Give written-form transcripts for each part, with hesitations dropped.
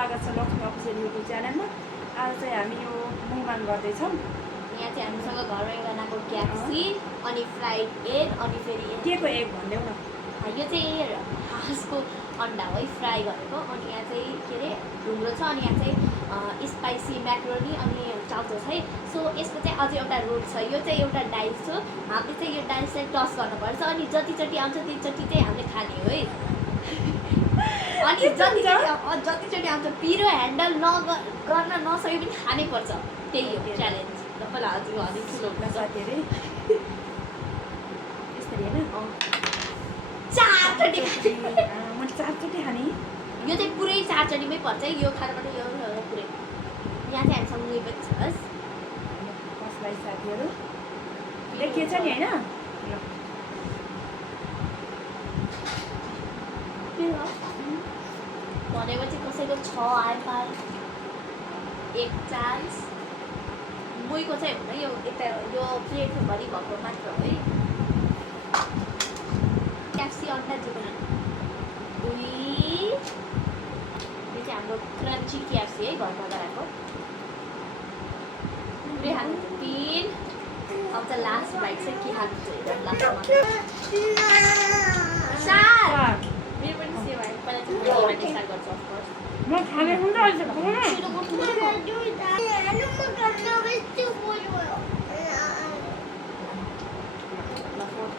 स्वागत छ Lakshmi official YouTube च्यानलमा। आज चाहिँ हामी यो मुकबाङ गर्दैछौँ। यहाँ चाहिँ हामीसँग घरमै बनाएको क्याप्सी अनि फ्राइड एग अनि फेरि के को एग भन्देऊ न। यो चाहिँ हाँसको अन्डा है फ्राई गरेको। अनि यहाँ चाहिँ के अरे ढुङ्ग्रो छ अनि यहाँ चाहिँ स्पाइसी म्याक्रोनी अनि चाउचाउ छ है। सो यसको चाहिँ अझै एउटा रोल छ। यो चाहिँ एउटा डाइस हो। हामीले चाहिँ यो डाइस चाहिँ टस गर्नुपर्छ अनि जतिचोटि आउँछ त्यतिचोटि चाहिँ हामीले खाने हो है। अनि जतिचोटि आउँछ पिरो ह्यान्डल गर्न नसके पनि खानै पर्छ। त्यही हो च्यालेन्ज। ल पहिला हजुर अलिक ठुलो हुन्छ के अरे यसरी होइन चारचोटि मैले चारचोटि खाने। यो चाहिँ पुरै चारचोटिमै पर्छ है। यो खानाबाट यो पुरै यहाँ चाहिँ हामीसँग उयो पनि छ कसलाई साथीहरू देखिएछ नि होइन। भनेपछि कसैको 6 आइपाल एक चान्स मुईको चाहिँ हुँदैन। यो यता यो प्लेटभरि भएको मात्र हो है। क्याप्सी अन्डा जोड्नु 2 यो चाहिँ हाम्रो क्रन्ची क्याप्सी है घरमा गराएको। पुरै हाल्नु 3 अब चाहिँ लास्ट बाइट चाहिँ के हाल्नु लास्टमा 4 मेरो पनि सेवा है। पहिला चाहिँ म डिसाइड गर्छु अफकोर्स म खाने हुन्छ अहिले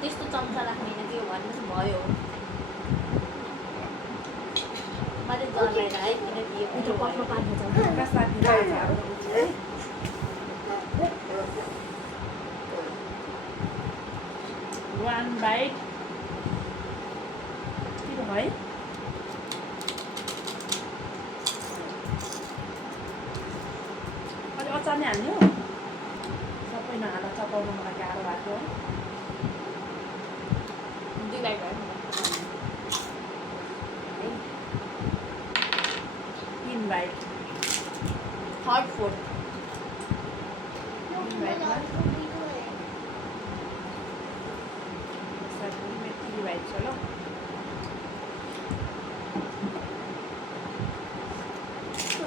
त्यस्तो चम्चा राख्ने त्यो भन्नु चाहिँ भयो। मैले डर लागेर है किनकि यो पक्नु पार्नु वान बाइट के भयो अलि अचार नै हाल्ने हो। सबै नहाल्दा चपाउनु मलाई गाह्रो भएको हो। 2 बाइट भयो 3 बाइट 3rd 4th 3 बाइटमा 3 बाइट छ ल।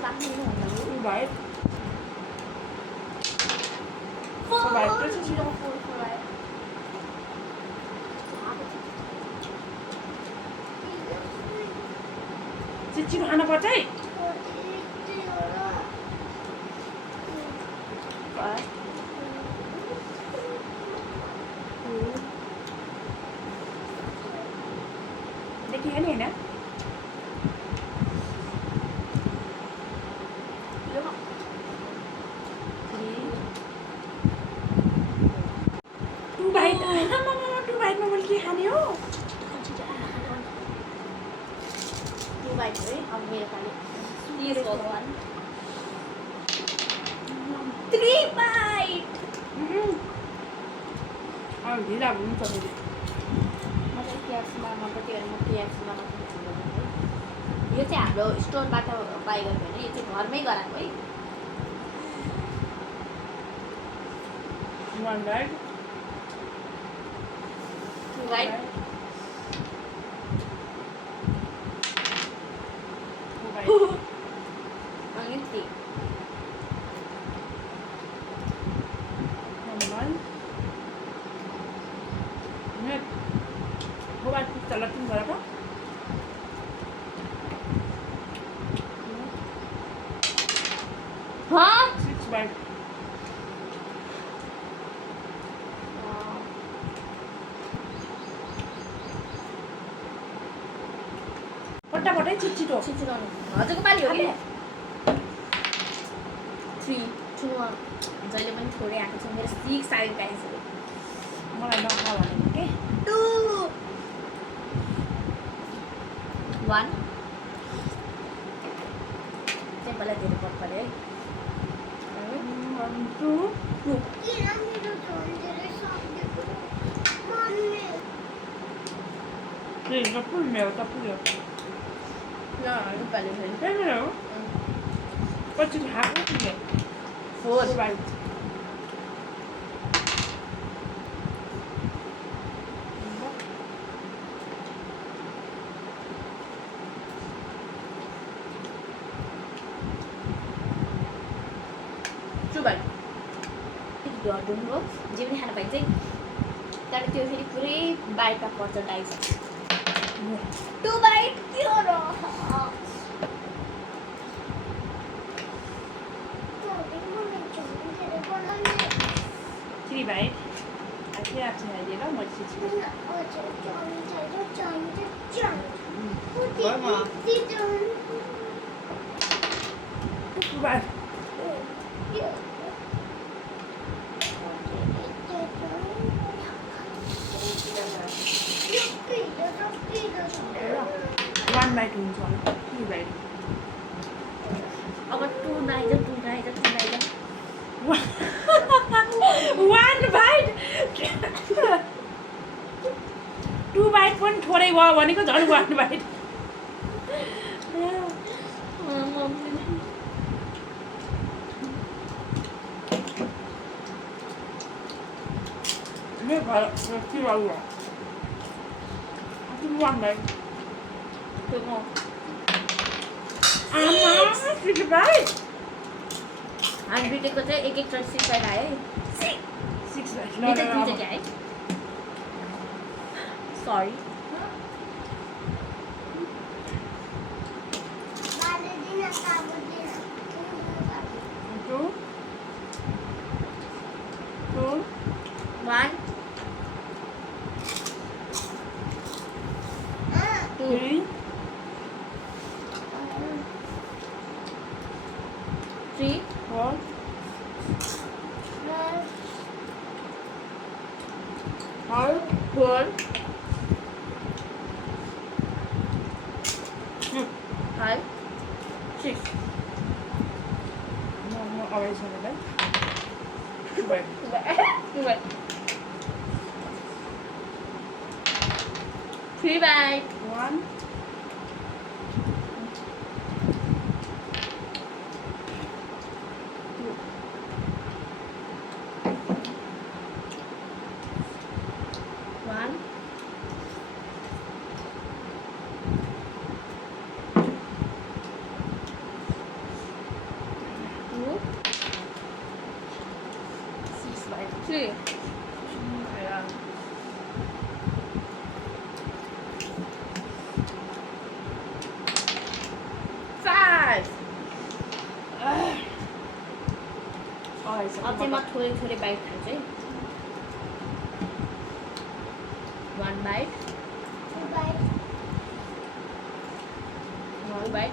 राख्नु 2 बाइट 4 बाइट छिटो खानुपर्छ है। देखियो नि होइन टु बाइटमा मैले के खाने हो। 2 बाइट है। अब मेरो पालि प्लिज भगवान 3 बाइट ढिला हुन्छ फेरि म चाहिँ क्याप्सीमा मनपर्छ अनि म क्याप्सीमा मात्रै यो चाहिँ हाम्रो स्टोरबाट बाई गरेको होइन। यो चाहिँ घरमै गराएको है। 1 बाइट 2 बाइट 2 बाइट अनि 3 Buat kita lakukan berapa? Hah? 6 baik. पट्टा छिटो छिटो हजुरको पालि हो कि 3 2 1 जहिले पनि थोरै आएको छ। मेरो 6 आएको गाइसहरू मलाई नखा भनेको के 2 1 चाहिँ पहिला धेरै पक पऱ्यो है। 1 2 2 Sì, dopo il mio, dopo io. No, non parli per È vero? Poi ci hago che 4 right. ढुङ्ग्रो जे पनि खान पाइन्छ है तर त्यो फेरि पुरै बाइटमा पर्छ डाइस 2 बाइट त्यो र 3 bite. Aquí hace ayer la mochi. Vamos. 2 bite. One bite हुन्छ होला 2 bite. अब 2 नाइज 1 bite 2 bite पनि थोरै भयो भनेको झन् 1 bite ले भाइ के भयो अब 1 bite त्यो म आमा 6 bite हामी बिटेको चाहिँ एक चोटि सिकाएर आयो है 6 bite ल है सरी One, 2, 3, 4 5 4, 5, 6. म अगाडि छोडेँ 2 bite 3 bite. 1 1, 2, 6 bite 3. अझै म थोरै बाइट खान्छु है 1 bite 2 bite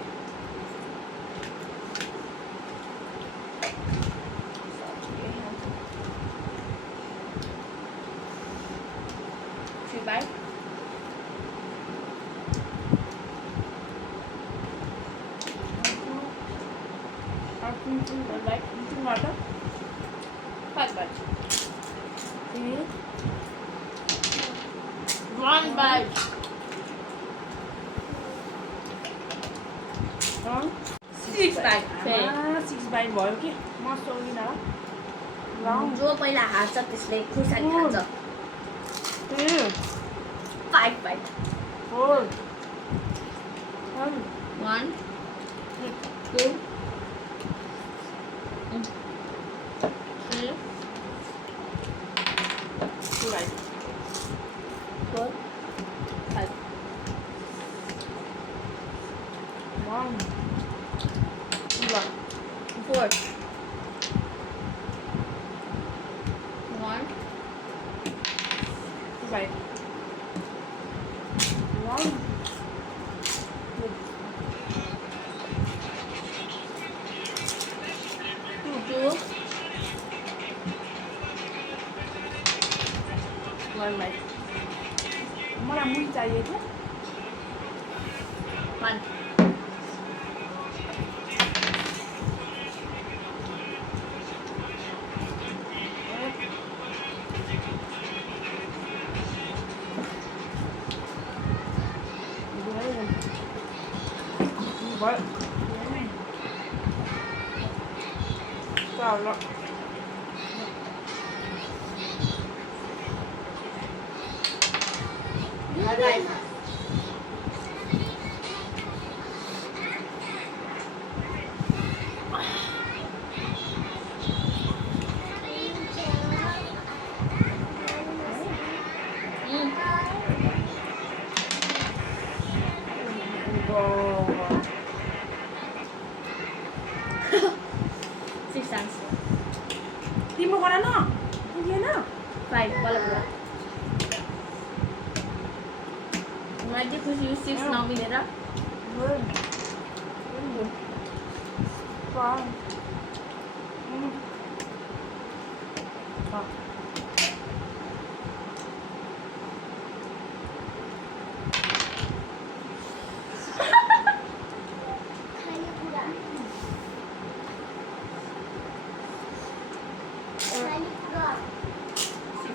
3 bite 1 bite 5 bite 1 bite 6 bite 6 bite भयो कि म सक्दिनँ जो पहिला हार्छ त्यसले खुर्सानी खान्छ 5 bite 4 1 2 3 2 bite 4 5 1 4 1 2 bite 1 2 1 bite मलाई मुही चाहिएको 1 भयो ल सिक्स आन्सर तिम्रो गर न पुगेन 5 बल्ल पुरा मैले खुसी 6 नमिलेर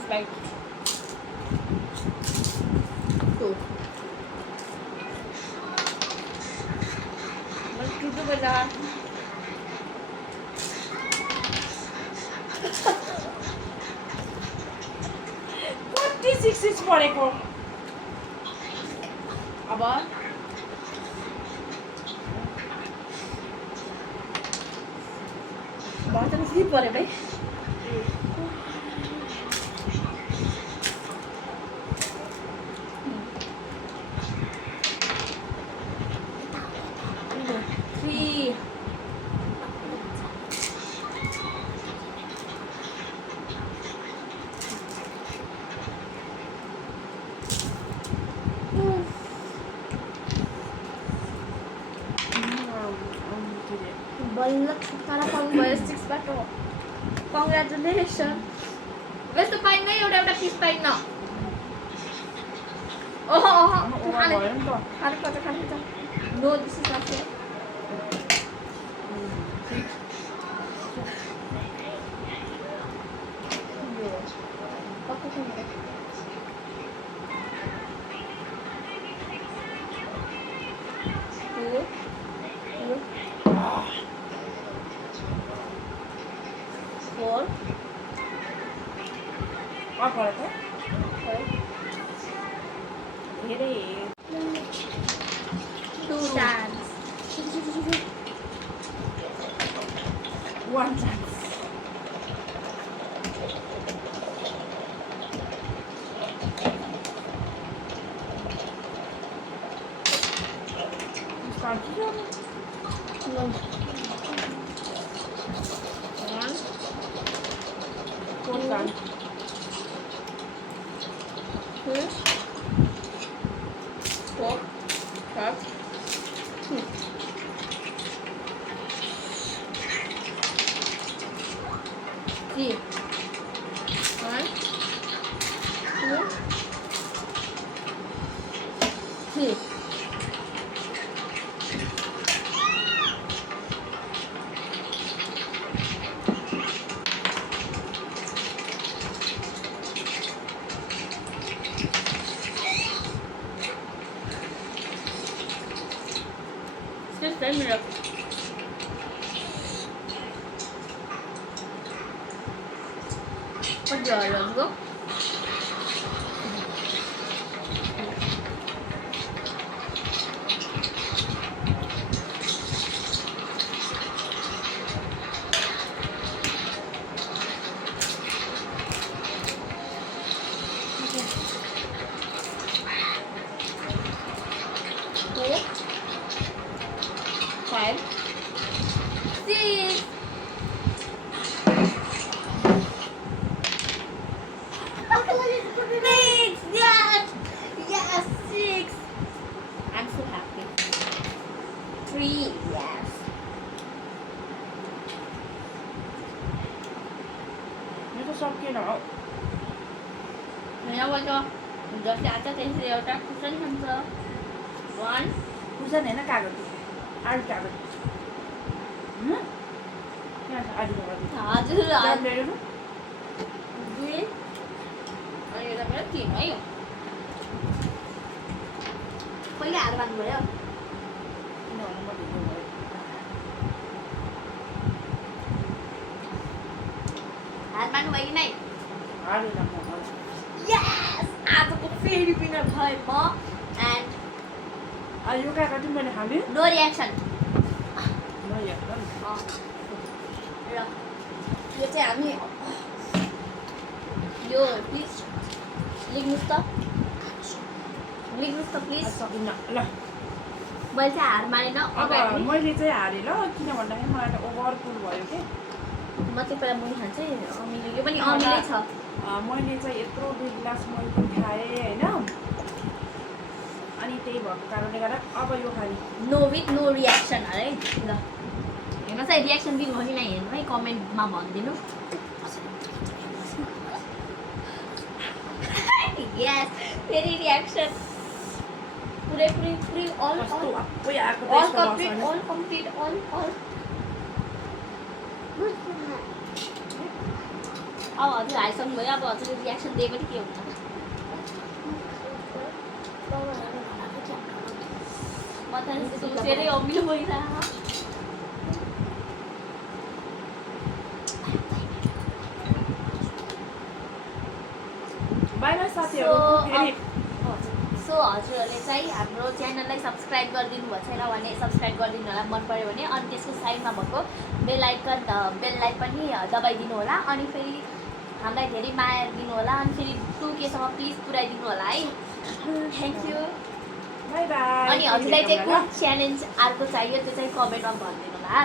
Like 2 Mas beza 46 इन्च परेको अब भर्चन के परे भाइ बल्ल छुटकारा पाउनुभयो 6 बाट कङ्ग्रेचुलेसन यस्तो पाइन्न एउटा एउटा पिस पाइन्न ओहो ओहो खानु पर्छ no this is not Two times. One chance. Start here. No. 1. 4 times. 2. 4. 5. 2. 3. 1. 2. 3. Just 10 minutes. What do you want to go? Four, 5, 6. Six! Yes! Yes! 6! I'm so happy. 3, yes. Nó सकिएन हौ यहाँबाट जस्तै आज त्यसरी एउटा कुसन खान्छ 1 कुसन हैन कागज आलु कागज यहाँ छ आलु कागज हजुर जाम ल्याएर 2 अनि यता पनि 3 है यो पहिला हात बाँध्नु भयो किनभने म ढिलो भयो हात बाँध्नु भयो कि नै आलु राम्रो यस आजको फेरि विनर भए म एन्ड आज यो कागज चाहिँ मैले खाने नो रियाक्सन म हेर्न र यो चाहिँ हामी यो प्लिज लेख्नुहोस् त प्लिज सकिन्न ल मैले चाहिँ हार मानेन अब अगाडि मैले चाहिँ हारेँ ल किन भन्दाखेरि मलाई त ओभरफुल भयो के म चाहिँ पहिला मुनि खान्छु अमिलो यो पनि अमिलै छ मैले चाहिँ यत्रो 2 गिलास मही पनि खाएँ होइन अनि त्यही भएको कारणले गर्दा अब यो खाने नो विथ नो रियाक्सन अरे ल हेर्नुहोस् है रियाक्सन दिनुभयो कि नै हेर्नु है कमेन्टमा भनिदिनु यस फेरि रियाक्सन पुरै पुरै पुरै अल कस्तो वाक्कै आएको त अल यस्तो कम्प्लिट रस अल कम्प्लिट अल अब हजुर हाइसक्नु भयो अब हजुरले रियाक्सन दिए पनि के हुन्छ म त सोचेरै अमिलो भइरहेको बाई बाई साथीहरू फेरि सो हजुरहरूले चाहिँ हाम्रो च्यानललाई सब्सक्राइब गरिदिनु भएको छैन भने सब्सक्राइब गरिदिनु होला मन पऱ्यो भने अनि त्यसको साइडमा भएको बेललाई पनि दबाइदिनु होला अनि फेरि हामीलाई धेरै माया दिनु होला अनि फेरि 2K सम्म प्लिज पुऱ्याइदिनु होला है थ्याङ्क यू बाई बाई अनि हजुरलाई चाहिँ कुन च्यालेन्ज अर्को चाहियो त्यो चाहिँ कमेन्टमा भनिदिनु होला